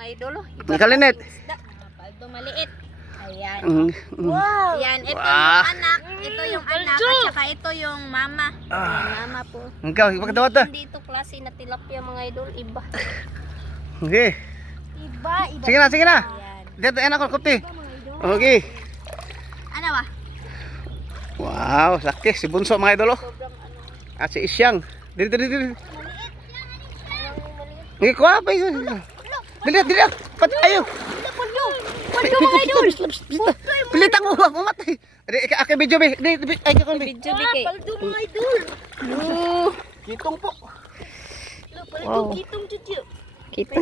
mga idol. Kalinet. Paldo maliit. Ayan. Wow. Ayan, ito yung anak. Ito yung anak at saka ito yung mama. Ayan, mama po. Ikaw, magkadawat ta. Hindi ito klase na tilapia mga idol. Iba. Okay. Iba. Sige na, sige na. Ayan. Dito, anak ko, kopti. Okay. Ano ba? Wow, sakti. Si Bunso, mga idol. Sobrang ano. At si Isyang. Dito. Ngayon ko apa yun. Dili. Pati ayo. Paldo mga idol. Pilit ako, mamatay. Aki video be. Ay ka kon be. Video bigay. Paldo mga idol. Kitong po. Paldo kitong chuchu. Kita.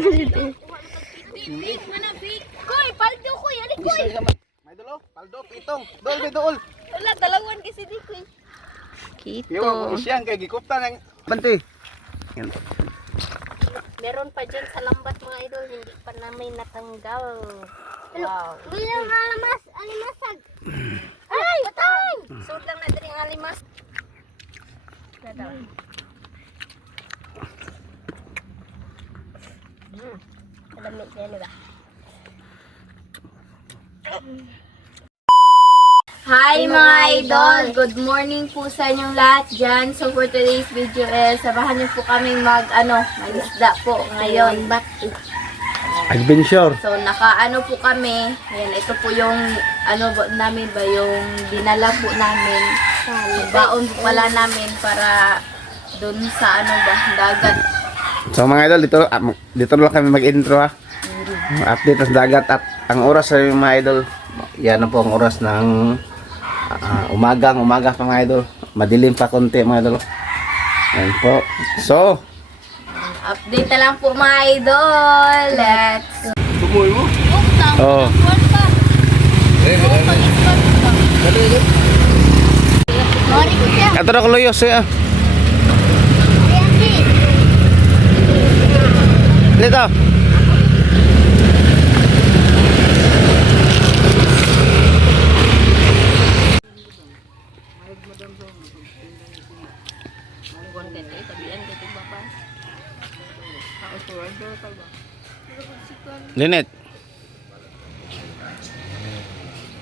Big mana big. Koy, paldo ko yan koy. May dolo, paldo, pitong. Dool. Wala dalawan kasi di koy. Yo, Kito. Isyang kay gikupta nang banti. Yan. Meron pa dyan sa lambat mga idol. Hindi pa namin natanggal. Wow. Bilang alimasag. Ay! Patay! Sud lang na diri ang alimas. Dadaw. Kadami siya ba? Hi mga idol! Good morning po sa inyong lahat dyan. So for today's video is sabahan niyo po kaming mag-isda po ngayon. Adventure. So nakaano po kami. Ayan, ito po yung namin ba yung dinala po namin. Baon po pala namin para doon sa dagat. So mga idol, dito lang kami mag-intro ha. Update sa dagat at ang oras sa mga idol. Yan na po ang oras ng umaga pa mga idol. Madilim pa konti mga idol. Yan po. So, Update na lang po mga idol. Let's tumoy mo? Oo. Ito na kuluyos eh. Dito. Linet.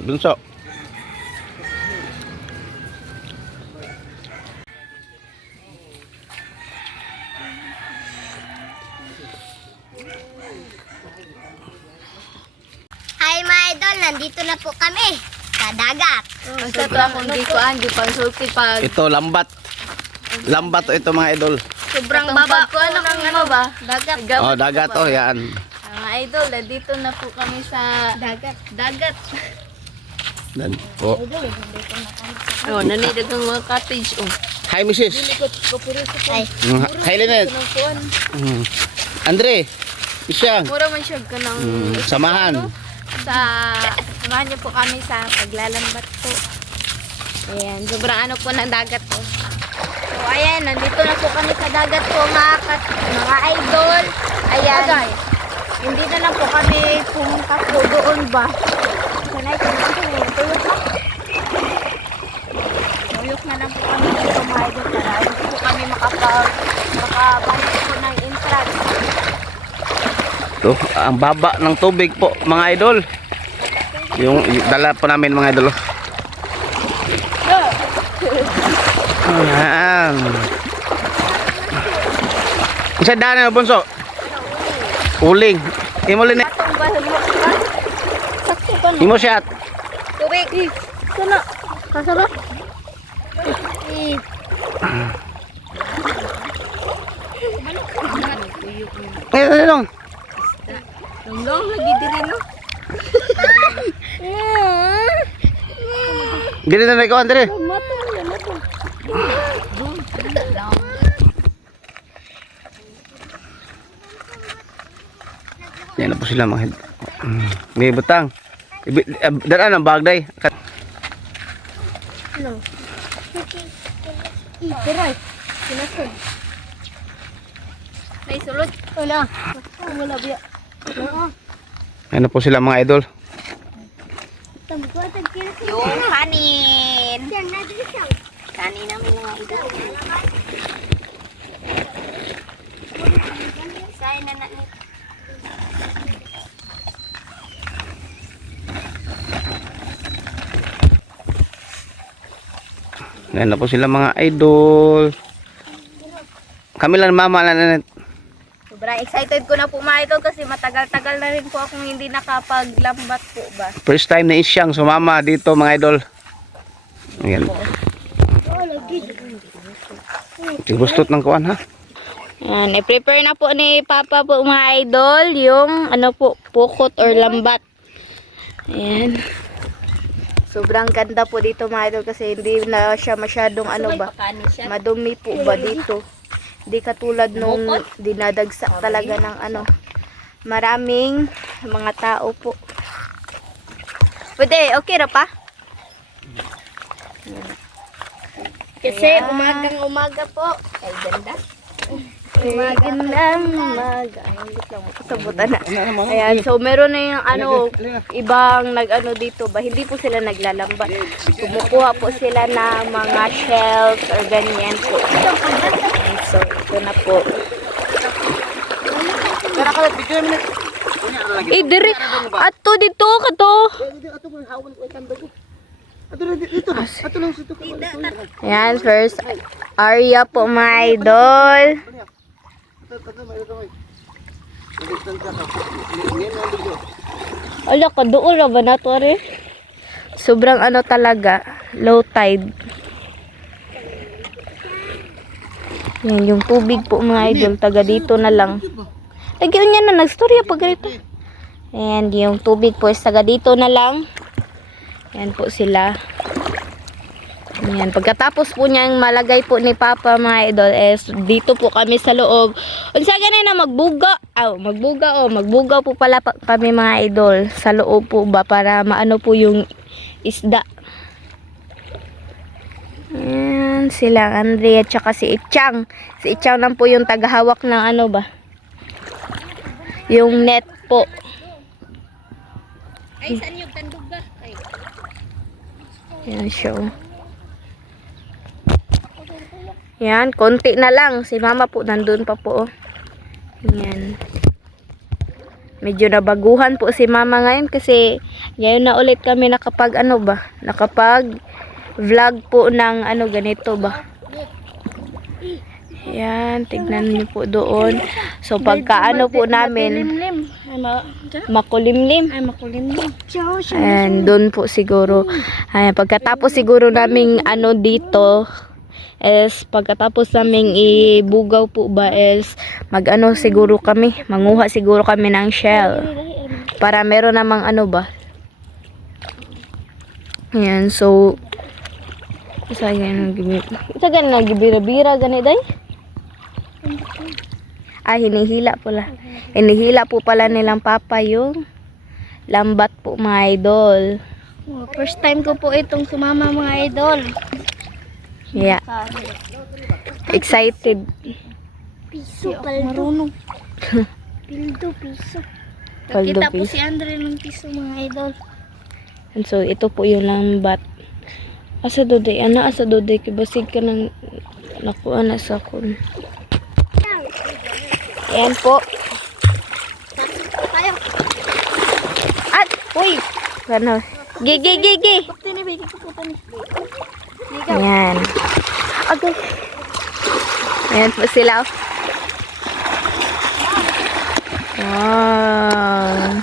Bunso. Hi mga idol, nandito na po kami sa dagat. Basta ito akong di pang sulti pag Ito lambat. Lambat ito mga idol. sobrang baba ko ba? Dagat. Oh, dagat oh, yan. Mga idol, dito na po kami sa dagat. Dan po. Oh, nanidag ang mga cottage Hi Mrs. Ay, Hi Linet. Andre. Isyang. Mura man siya ka ng Samahan. Samahan niyo po kami sa paglalambat po. Ayan, sobrang po ng dagat po. So ayan, nandito na po kami sa dagat po mga idol. Ayan. Hindi na lang po kami pumunta po doon ba. Sanay ko lang po tuyok na lang po kami dito mga idol para hindi po kami makabalik po ng entrance. Ito, ang baba ng tubig po mga idol. Yung dala po namin mga idol. Ayan. Isa daan na bunso. Uling. Imo Linet. Imo shot. Tubig. sana. Kasama. Ayun. Long lagi diri no. Dili na ikaw Andre. Yan na po sila mga may butang. Daan ang bagday. Ano? Iteray. Sinasod. May sulod. Wala. Wala biya. Yan na po sila mga idol. Tambuatag kira. Yung kanin. Yan na din siya. Kanin namin mga idol. Say na na ni. Ngayon na po sila mga idol. Kami lang mama na Sobrang excited ko na po mga idol kasi matagal-tagal na rin po akong hindi nakapaglambat po ba. first time na isyang sumama dito mga idol. Ayan. Gustot ng kuan ha. Yan, i-prepare na po ni Papa po mga idol yung ano po, pukot or lambat. Ayan. Sobrang ganda po dito mga idol kasi hindi na siya masyadong ano ba, madumi po ba dito. Hindi katulad nung dinadagsak talaga ng ano, maraming mga tao po. Pwede, okay ra pa? Kasi umagang-umaga po. Ay, ganda. Umaga. Sabutan na. Ayan, so meron na yung ano, ibang nag-ano dito ba, hindi po sila naglalambat. Kumukuha po sila na mga shells or ganyan po. Ayan, so ito na po. Diri, ato dito ka to. Ayan, first area po mga idol. Ala ka, doon na ba na to rin? Sobrang ano talaga, low tide. Yan, yung tubig po mga idol, taga dito na lang. Lagyan niya na, nagstorya pag ganito. Ayan, yung tubig po is taga dito na lang. Ayan po sila. Ayan, pagkatapos po niyang malagay po ni Papa mga idol, is dito po kami sa loob. Unsa ganun na magbuga po pala kami mga idol sa loob po ba para maano po yung isda. Ayan, sila Andrea at saka si Ichang. Si Ichang lang po yung tagahawak ng ano ba? Yung net po. Ay, saan yung tanduga? Ayan, show. Yan, konti na lang. Si mama po, nandun pa po. Yan. Medyo nabaguhan po si mama ngayon kasi ngayon na ulit kami nakapag ano ba? Nakapag vlog po ng ano ganito ba? Yan, tignan niyo po doon. So pagka ano po namin makulimlim. Ayan, doon po siguro. Ayan, pagkatapos siguro naming ano dito is pagkatapos naming ibugaw po ba is mag-ano siguro kami, manguha siguro kami ng shell para meron namang ano ba. Ayan, so isa ganun nagibira-bira ganit day. Hinihila po pala nilang Papa yung lambat po mga idol. First time ko po itong sumama mga idol. Yeah. Excited. Piso, paldo. Pildo, piso. Paldo, Nakita po piso. si Andre ng piso mga idol. And so ito po yung lambat. Asa doday, asa doday kibasig ka ng nakuha na sa kun. Ayan po. Tayo. At, uy! Ano? Gigi! Ayan. Okay. Ayan po sila. Wow.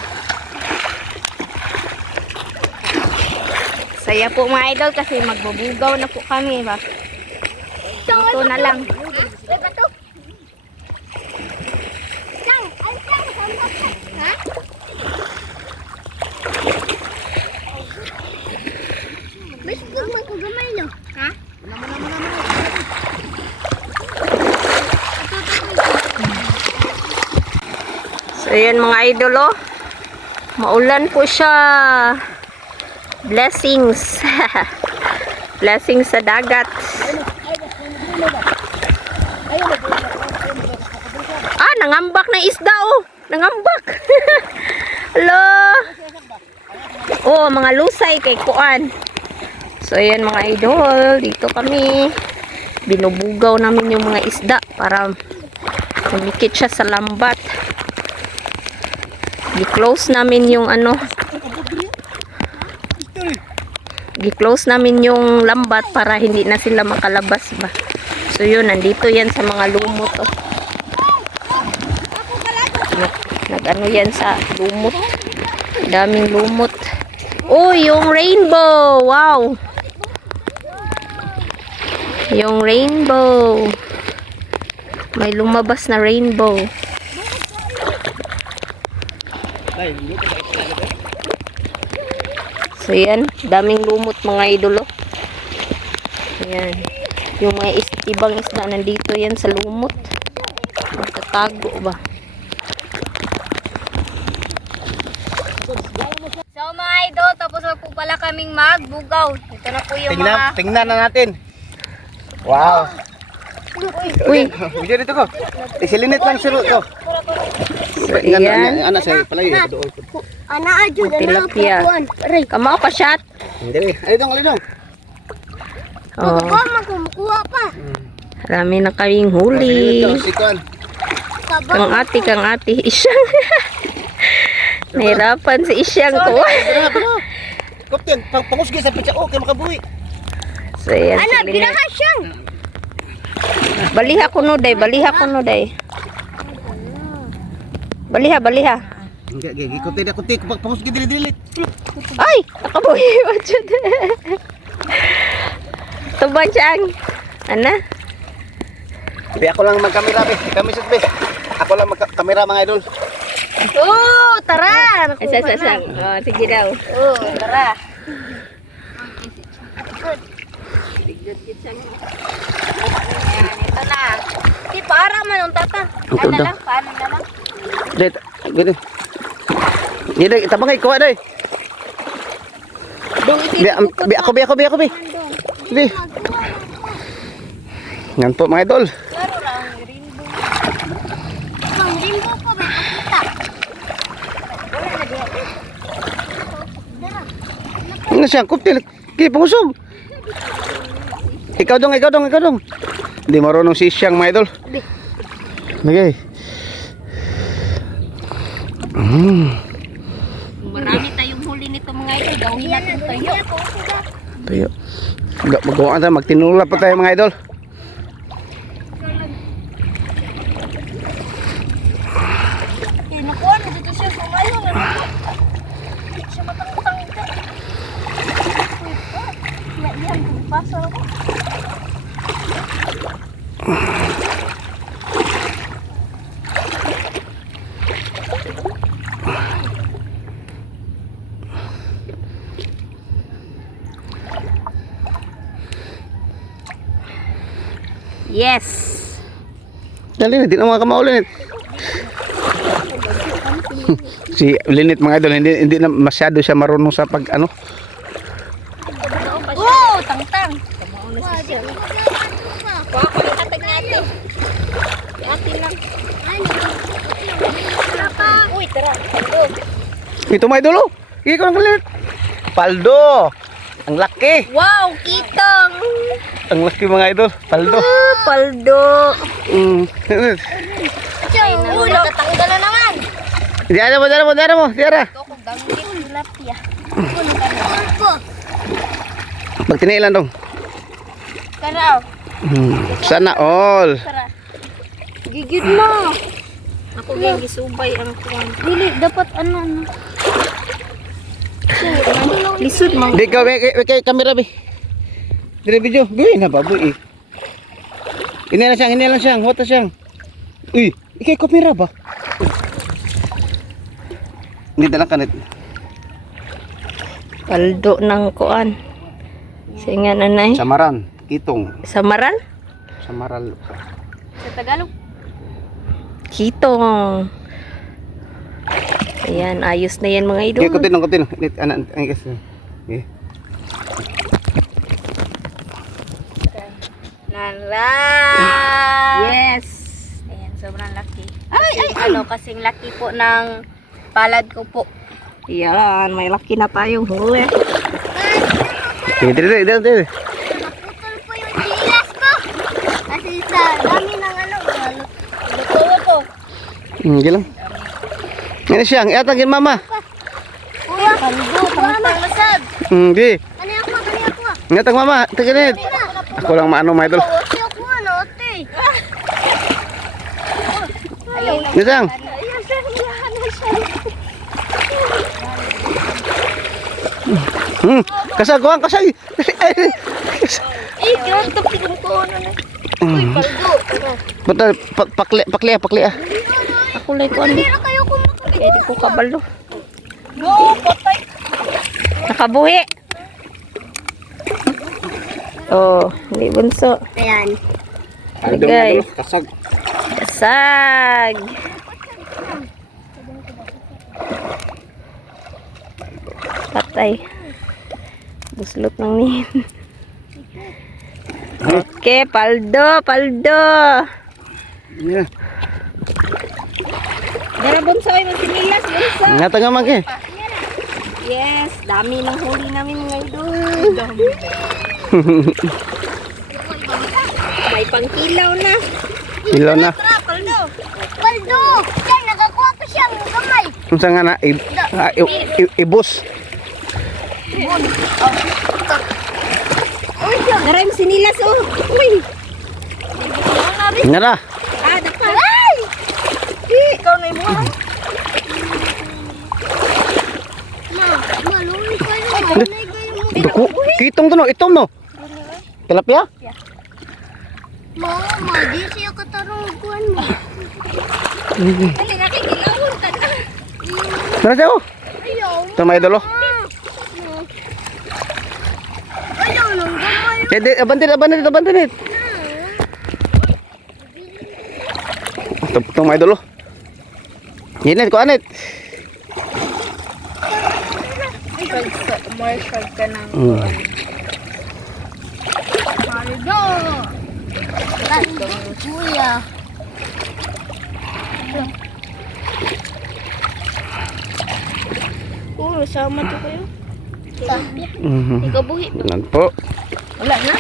Saya po mga idol kasi magbabugaw na po kami. Ba? Ito na lang. Ha? Mas gumay ko gamay no? Ha? So yan mga idol oh. Maulan po siya. Blessings. Blessings sa dagat. Nangambak na isda oh. Nangambak. Hello. Oh, mga lusay kay kuan. So ayan mga idol, dito kami. Binubugaw namin yung mga isda para kumikit siya sa lambat. I-close namin yung ano. gi-close namin yung lambat para hindi na sila makalabas ba. So yun, nandito yan sa mga lumot. Oh. Nag-ano yan sa lumot. Daming lumot. Oh, yung rainbow. Wow. Yung rainbow. May lumabas na rainbow. So yan, daming lumot mga idolo. Ayan. Yung mga ibang isda nandito yan sa lumot. Magtatago ba? So mga idol, tapos na po pala kaming magbugaw. Ito na po yung mga... Tingnan na natin. Wow. Uy. Video dito ko. Isilinit lang siro to. So yan. Anak saya palagi doon. Ana adyo, Tilapia. Kamao ka shot. Hindi. Ay dong, ali dong. Oh, magkumukuha pa. marami na kaming huli. Sikon. Kang ati, isyang. Nahirapan si isyang ko. Kapten, pangusgi sa pitsa okay makabuhi. So yan, Ana, silinit. binaha siyang. Baliha ko no day, baliha ko no day. Baliha. Enggak, ikutin ako tik pangusgi dili-dili. Ay, nakabuhi pa dyan. Tuban siyang. Ana? Be ako lang magkamera be. Kami sud be. Ako lang magkamera mga idol. Oh, tara. Asa. Oh, sige daw. Oh, tara. Ayan, ito na. Di para man ang tata. Ito Ano daw. lang, paano na lang? Dito, gini. Dito, itabang kuha doy. Be ako be. Be. Yan po mga idol. Klaro lang, rainbow. Ang rainbow ko, may pakita. Wala na diya. Ano siya? Kuptil. Kaya pangusog. Ikaw dong. Hindi marunong si Siyang mga idol. Lagay. Marami tayong huli nito mga idol. Gawin natin tayo. Tayo. Magawa tayo. Magtinula pa tayo mga idol. Kinukuha na dito siya sumayo na. Hindi siya matang-tang ito. Yan, paso ako. Yes. Dali na, di na mga kamaulinit. Si Linit mga idol, hindi na masyado siya marunong sa pag ano. Oh, tang-tang. Kuha ko yung tatag natin. Atin lang. Uy, tara. Ito mga idol, oh. Hindi ko lang kalit. Paldo. Ang laki. Wow, kitang. Ang laki mga idol. Paldo. Paldo. Uy, nakatanggal na naman. Diara mo. Diara. Ito kong danggit. Tilapia. Magtinilan dong. Tara. Sana all. Tara. Gigid mo. Ako yung gisubay ang kuwan. Dili, dapat ano. Lisod mang. Di ka, kay kamera be. Dire video. Gawin na baboy eh. Ini lang siyang. Wata siyang. Uy, ikay kamera ba? Hindi na lang kanit. Paldo ng kuan. Singa nanay. Samaran, kitong. Samaral? Samaral. Sa Tagalog. Kitong. Ayan, ayos na yan mga idol. Okay, kutin. Anak, ay kasi. Okay. Nala. Yes. Ayan, sobrang laki. Kasing laki po ng palad ko po. Yan, may laki na tayong huli. Dire. Naputol po yung dilas ko. Kasi sa dami ng lutuwa ko. Sige lang. Ini siyang, iatagin mama. Kuya, paldo, tangtang masad. Hindi. Ano yung mga Ngatang mama, taganit. Ako lang maano mga idol. Ate ako ano, ate. Ngatang. Kasagwan, kasay. Eh, kaya tapos ko ano na. Uy, paldo. Betul, pakli. Ako lang ko ano. Pero kayo kung makabit. Pwede ko kabalo. No, patay. Nakabuhi. Oh, hindi bunso. Ayan. Guys. Kasag. Kasag. Patay. Buslot ng nin. Okay, paldo. Yeah. Dara bunso, ay magpinilas bunso. Ngatang nga magi. Yes, dami ng huli namin mga idol. May pangkilaw na. Ilaw na. Paldo. Paldo. Yan, nakakuha pa siya ng gamay. Unsa nga na ibus. Dara yung sinilas oh. Uy. Ngara. Ah, daka. Ay! Ikaw na ibuha. Malunod ka na. Malunod ka yung Duko. Kitong to no, itom no. Tilapia? Mama, di siya katarunguan mo. Dali nakikilawon ka na. Nara siya oh. Ayaw. Ito mga idol oh. Ayaw nang gamay. Abantin. Ito mga idol oh. Ginit ko anit. More short ka ng Paldo. Paldo. Kuya. sama to kayo. Sabi. Ikabuhi. Nan po. Wala na.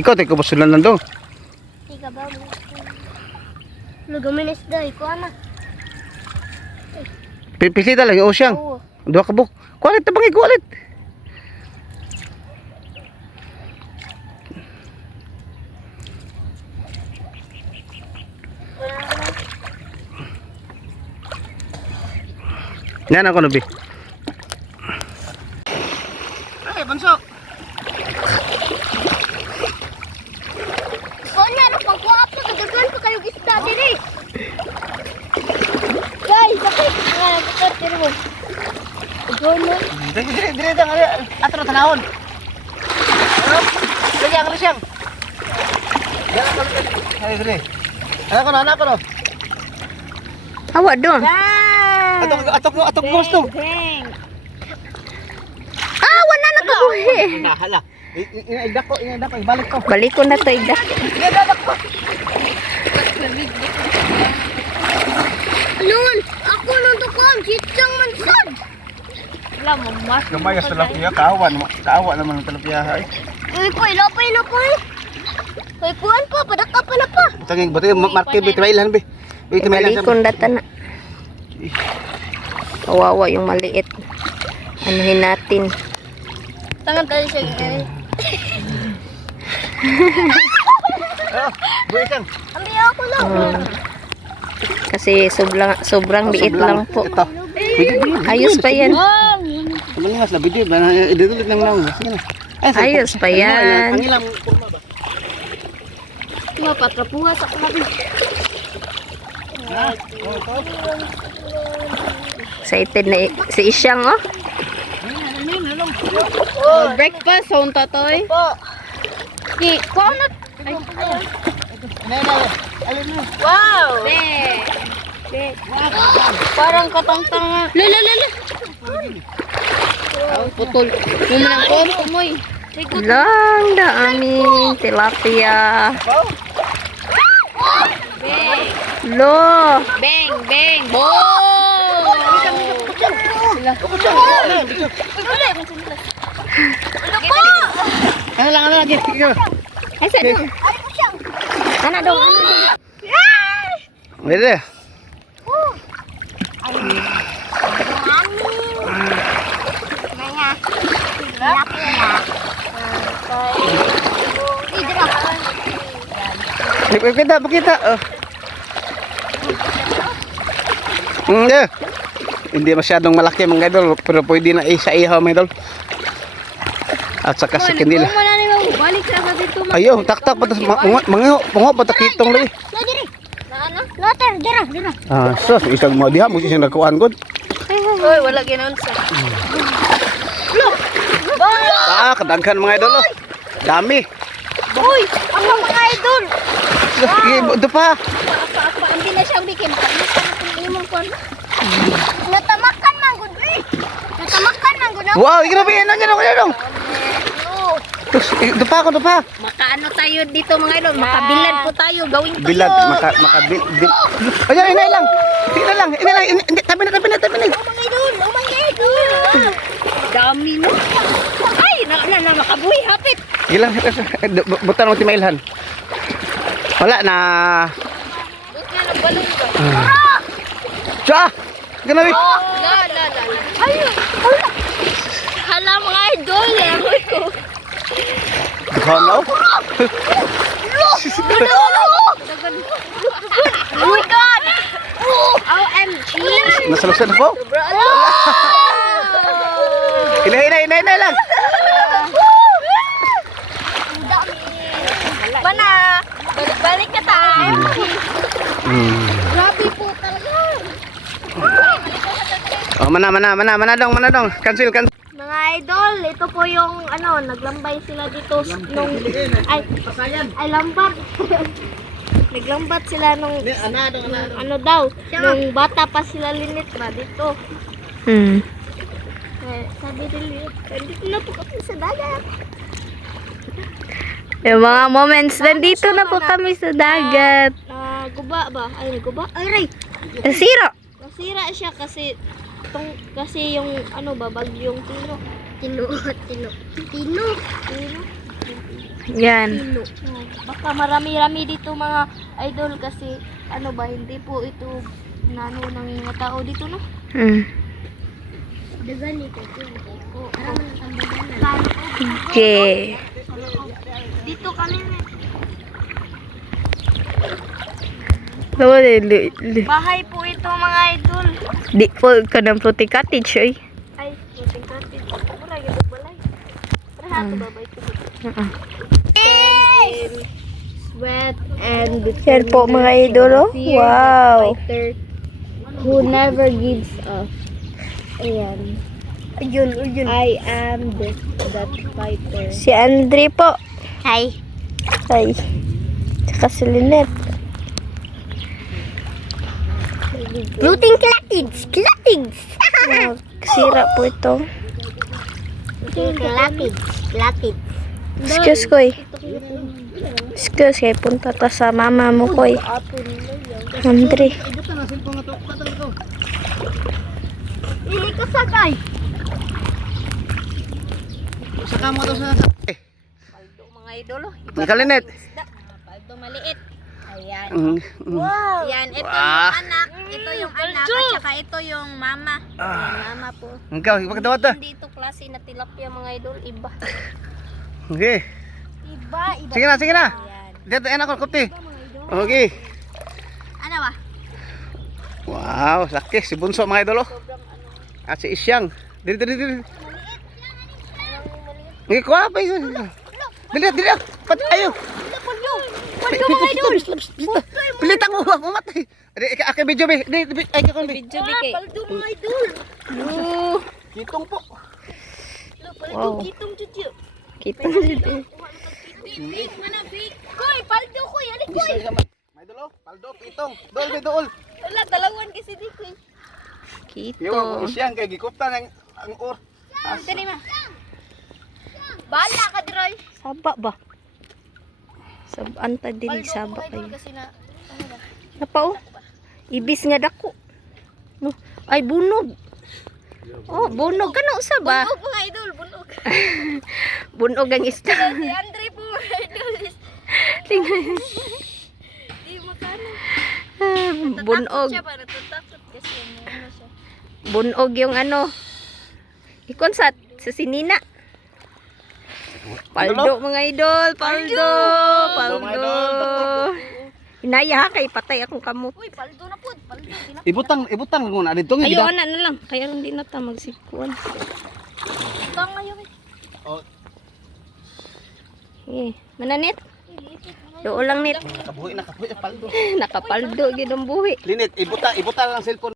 Ikaw tayo kabusulan lang daw. Tiga ba mo? Lugamin isda. Iko ama. Pisita lang yung usyang. Oo. Dua ka buk. Kualit na bangi kualit. Yan ako nabi. Ay, banso. Ikaw niya, ano pagkuha pa, kadagan pa kayong isda diri. Guys, bakit? Nga, nagkakatiro mo. Ikaw na. Dire tang atro tanahon. Ano siyang. Yan ako. Ay, dire. Anak ko no. Awa doon. Atok gusto. Ah, wala na kabuhi. Hala. Indak ko, ibalik ko. Balik ko na to igda. Lul, ako nung tukong, sitsang mansad. Wala mo mas. Gamay sa talapia, kaawa naman ng talapia ay. Uy, po, ilapay na po eh. Uy, kuhan pa, padaka pa na pa. Tanging bato yung market bitimailan be. Balik ko na na. Kawawa yung maliit. Anuhin natin. Tangan tayo siya. Buisan. Ambil ako lang. Kasi sobrang liit lang po. Ito. Ayos pa yan. Tumalingas na video, idudulot lang lang. Sige na. Ayos pa yan. Ang ilang kurma ba? Mapatrapuha sa kanabi. Excited na si Isyang oh. Oh, breakfast on tatoy. Ki, ko na. Wow. Be. Parang katangtang. Lala. Putol. Yung manang kumoy. Lang aming tilapia. Lo. Beng. Bo. Ano lagi? Ay, saan? Ano daw? Pwede. Pakita. Oh. Yeah. Hindi masyadong malaki mga idol, pero pwede na isa ihaw mga idol. At saka si kanila. Balik sa dito. Ayo, taktak pa tas mga patakitong lagi. No, diri. Na ano? Loter, dira. Ah, sus, isang mo diha mo sing nagkuan gud. Oy, wala ginoon sa. Ah, kadaghan mga idol. Oh. Dami. Uy, ako mga idol. Ito pa. Apa, hindi na siya bikin. Imong kon. Natamakan man gud. Natamakan man gud. Wow, grabe ano dong. Ito pa. Makaano tayo dito mga idol? Makabilad po tayo. Gawing tuyo. Bilad, makabil. Ayan, inay lang. Hindi, tabi na. Oh my idol. Dami no. Ay, na makabuhi hapit. Gilang, butan mo timailhan. Wala na. Bus na ng balon ba? Sa! Ganabi. La. Ay, hala mga idol. Amoy ko. Dukhan na. Oh my God! OMG! Nasalusan po. Inay lang. Mana? Balik ka tayo. Grabe po talaga. Oh, mana dong. Cancel. Mga idol, ito po yung naglambay sila dito nung ay lambat. Naglambat sila nung nung bata pa sila linit ba dito. Sabi nila, dito na po kami sa dagat. Yung mga moments, nandito na po kami sa dagat. Guba ba? Ay, guba. Ay, ray. Nasira. Nasira siya kasi yung bagyong Tino. Yan. Baka marami-rami dito mga idol kasi hindi po ito ng mga tao dito no. Dagan ito. Okay. Dito kami. Bahay po ito mga idol. Di po ka ng puti cottage, oy. Ay, puting cottage. Wala yung balay. Tara hato babay ito. Sweat and Yan po mga idol, oh. Wow. fighter who never gives up. Ayan. Ayun. I am that fighter. Si Andre po. Hi. Ay. Tsaka si Lynette. Looting clattids. Wow. Sira po ito. Clattids. Excuse ko eh. Excuse kay punta ta sa mama mo ko eh. Andre. Ili ka sagay. Saka mo to sa. Paldo mga idol, oh. Kalinet. Paldo maliit. Ayan. Wow. Ayan, ito Wah. yung anak. Ito yung anak at saka ito yung mama. Ayan, mama po. Ikaw, pagkatawad ta. Hindi ito klase na tilapia mga idol. Iba. Okay. Iba. Sige na. Ayan. Dito enak ko kuti. Okay. Ano ba? Wow, laki si Bunso mga idol. Oh. At si Isyang. Dili. Ngi ko apa yun? Dili. Pati ayo. Paldo mga idol. Pilit ang uwag umatay. Ake video be. Ay ka kon be. Video bigay. Paldo mga idol. Kitong po. Wow. Kitong jutyo. Kita. Big, mana big. Koy, paldo ko. Yan koy. May idol, paldo pitong. Dool. Wala, dalawan kasi di koy. Yo, Kito. Isyang kay gikuptan ang or. Dali ma. Bala ka, Droy. Saba ba? Sabanta din saba kayo. Kasi na, Napa oh. Ibis nga dako. No. Ay bunog. Oh, bunog ka na usa ba? bunog mga idol, bunog. Bunog ang isda. Si Andre po, mga idol. Tingnan. Di makano. Bunog. Siya pa, natatakot kasi ano siya. Bunog yung ano. Ikon sa sinina. Paldo mga idol, paldo, paldo. Inaya kay patay akong kamot. Uy, paldo na po. Paldo. Ibutang muna dito ng Ayo ana na lang, kaya hindi na ta magsikuan. Ito ngayon. Oh, Eh, mananit. Doon lang nit. nakabuhi na paldo. Nakapaldo gid ang buhi. Linit, ibuta lang cellphone.